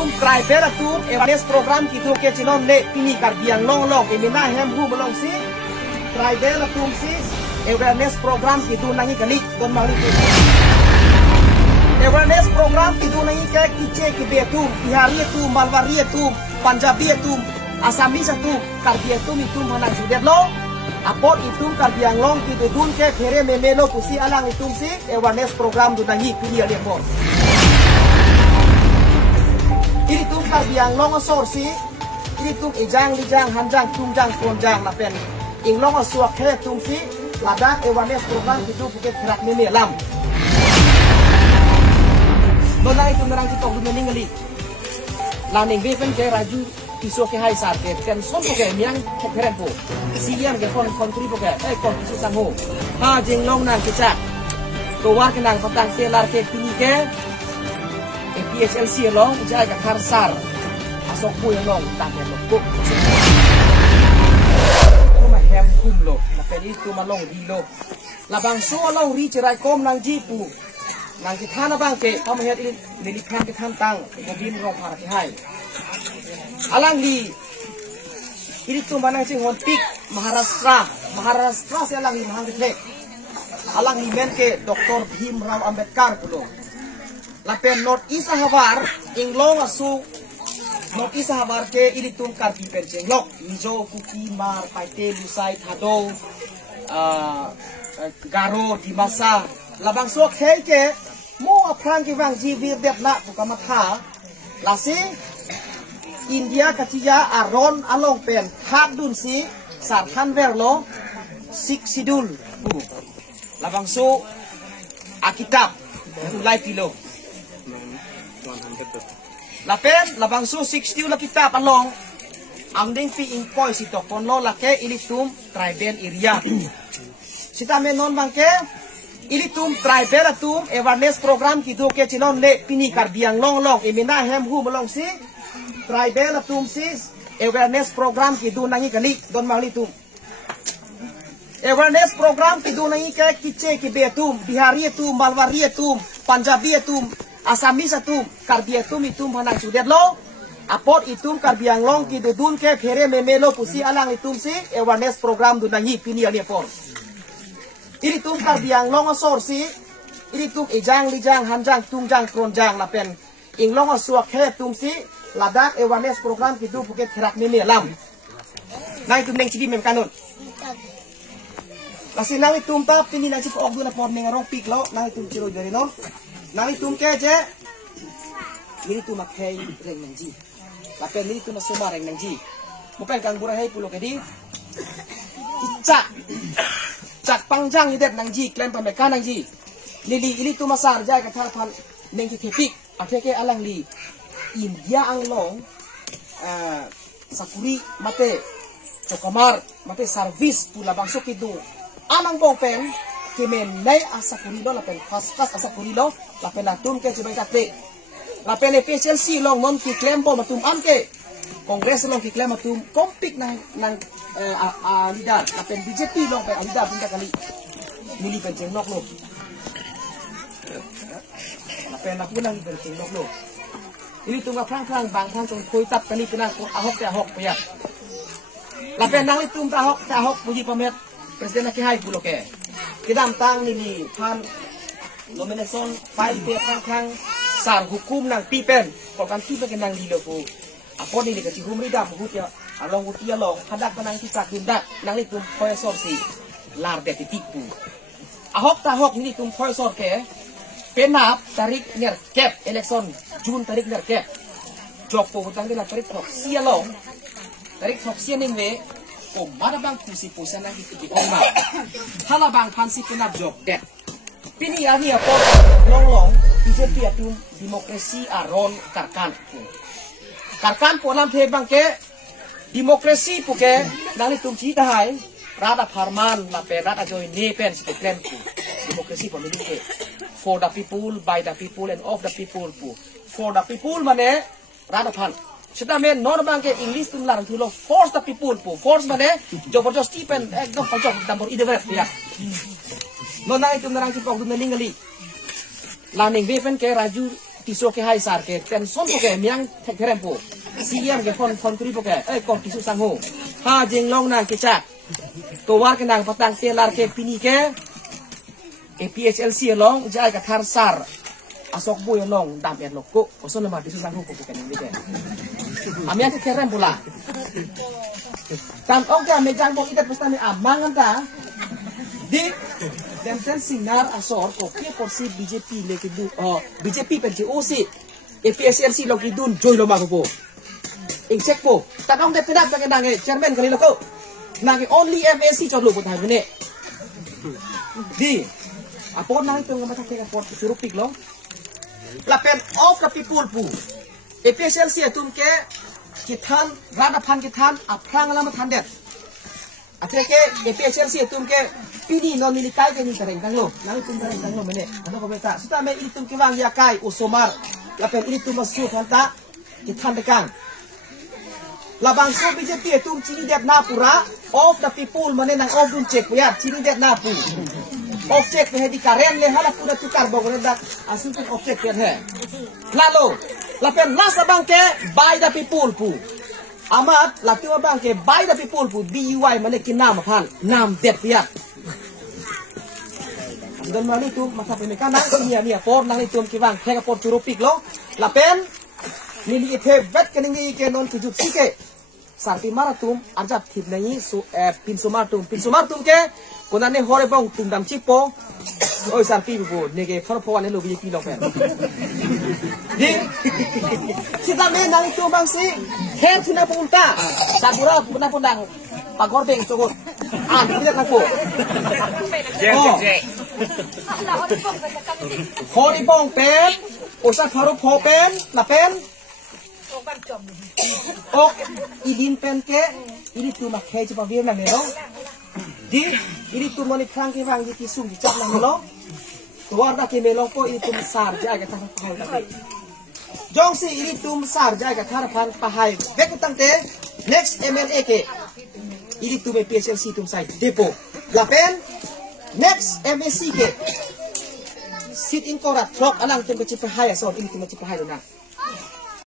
tum tribal tum awareness program kita ke chilon le pini kar biang long long emina hem hu belong si tribal tum si awareness program kita nangi kali don mali tu awareness program kita nangi ke kice ke betu bihari tu malwari tu panjabi tu asami satu kar tu itu mana sudah lo apot itu kar biang long kita dun ke kere memelo kusi alang itu si awareness program tu nangi pini dia por ini tuh biang long sorsi ini tuh ijang lijang hanjang tungjang konjang lapen ing long suak he tungsi ladak awareness program itu buket kerak meme lam nona itu ngerang kita guna ningali laning beven ke raju iso ke hai sar ke ken son ke miang keren po siang ke kon kontri po ke kon iso sango ha jing long nang kecak to war ke nang patang telar ke pini ke PHLC long jai ka karsar asok ku yang long tamen lo ku ma hem kum lo la peri tu ma long di lo la bang so long ri cerai kom nang jipu nang ki thana bang ke kam het ini nili khan ke than tang ko bin rong phar ki hai alang li ini tu manang sing hon pik Maharashtra se alang li mahang ke alang li men ke Dr. Bhim Rao Ambedkar pulo lapen North East Habar inglong asu North East Habar ke ilitum karpi penceng lok mijo kuki mar paite lusai thado garo dimasa labang so khei ke mo aprang ki wang ji vir dep na pukamatha lasi India katiya aron along pen thak dun si sar khan ver lo sik sidul labang so akitab lai pilo lapen labang su 60 la kita palong ang ding fi impoi si tokon lo lake ilitum tribal area sita menon bangke ilitum tribal atum awareness program kido ke chilon le pini kar biang long long emina hem hu belong si tribal atum si awareness program kido nangi kali don mali tum awareness program kido nangi ke kice ki betum bihari tu malwari tu panjabi tu asami satu karbia tum itu mana sudah lo apot itu karbiang long ki dudun ke kere memelo pusi alang itu si awareness program dunangi pini ali por ini tum karbiang long sorsi ini tum ijang lijang hanjang tungjang kronjang lapen ing long suak he tum si ladak awareness program ki du buket kerak meme lam nang itu neng cidi mem kanun lasi nang itu tap pini nang cip ok duna por mengarong pik lo nang itu ciro dari no nang itum keje ini tu makai reng nangji lapen ini tu nasuma reng nangji mupen kang burah hai pulo kedi cak pangjang idet nangji klaim pameka nangji lili ini tu masar jai ka tharpan nengki kepik akheke alang li India ang long sakuri mate chokamar mate service pula bangsok itu anang bongpen kemen nai asakuri lo lapen fast asakuri lo lapen atum ke cibai kakle lapen PHLC long non ki claim po matum amke kongres long ki claim matum kompik nang alidar lapen BJP long pe alidar pinta kali mili penceng nok lo lapen aku nang penceng nok lo ini tunggu prang bang prang tung koi tap kali kena ahok te ahok pe ya lapen nang itum ahok puji pamet presiden nak hai pulo ke kidam tang ni pan nomination file pe prang sar hukum nang pipen ko kan pipen ke nang dilo ko apon ni ke hum ridam hut ya along hut ya long hadak nang kisak dindak nang itum koi sorsi lar de tipu ahok ta ahok ni tum koi sor ke penap tarik ner kep election Jun tarik ner kep jok po hutang de la tarik thok sia long tarik thok sia ning we ko mana bang pusi pusan nang di oma hala bang pansi penap jok det pini ya ni apa long BJP atum demokrasi aron karkan po lam the bang ke demokrasi po ke nang tum chi dai rada farman la pe rada joy ne pen si kren po demokrasi po ni ke for the people by the people and of the people po for the people mane rada phan সেটা মে নন বাংকে ইংলিশ তুমি লারন থুলো force the people পো ফোর্স মানে জবরদস্তি পেন একদম পঞ্চক দাম্বর ইদেবে ya nona itu narang ci pok du melingali laning be pen ke raju tisu ke hai sar ke tension po ke miang therem po siam ke fon tri po ke ko tisu sang ho ha jeng long nang ke cha to war ke nang patang telar ke pini ke PHLC long jai ka thar sar asok bu long dam et lokko oson ma tisu sang ho ko ke ni ke amian ke therem pula tam ong ka me jang bo ita pustani amangan ta di dan singar asor ko ke porsi BJP leki du BJP per OC PSRC loki dun joy lo mago po check po tanong de pedak bagi nange chairman kali loko nange only MSC cholu po tayo ne di apon nang itu ngamata ke port surupik lo lapen of the people pu PSRC atum ke kithan rada phan kithan aprang lam than det atre ke PSRC atum ke pini non milikai ke ni kareng tanglo nang tum kareng tanglo mene ano ko beta suta me ini tum ke wang ya kai usomar lapen ini tum masu thanta kithan dekang labang so BJP tum chini det na pura of the people mane nang of dun check ya chini det na pu of check he di karen le hala pura tukar bogre dak asul ke of check he lalo lapen nasa bangke by the people pu amat latiu bangke by the people pu BUI mane kinam phan nam det ya dan mani tu masa pemekanan ni por nang itu kiwang thega por churupik lo lapen ni ithe vet keningi ke non tujut sike sarti maratum arjap thip nai su pinsumartum ke konane hore bong tungdam chipo oi sarti bu nege for ane lo BJP lo pen di sita me nang itu bang si her thina punta sabura puna punang pagor beng cogot an tidak aku hori bong pen usa kharu pho pen la pen ok idin pen ke ini tu mak khai chapa vier nang ne lo di ini tu moni khang ke wang di kisung di chap nang lo tuar da ke melong po ini tu sar ja ga thar phai da jong si ini tu sar ja ga thar phan pahai bek tang te next MLA ke ini tu me PSLC tu sai depo la pen next MSC ke sit in korat trok anang tu ke chipahai so ini tu me chipahai na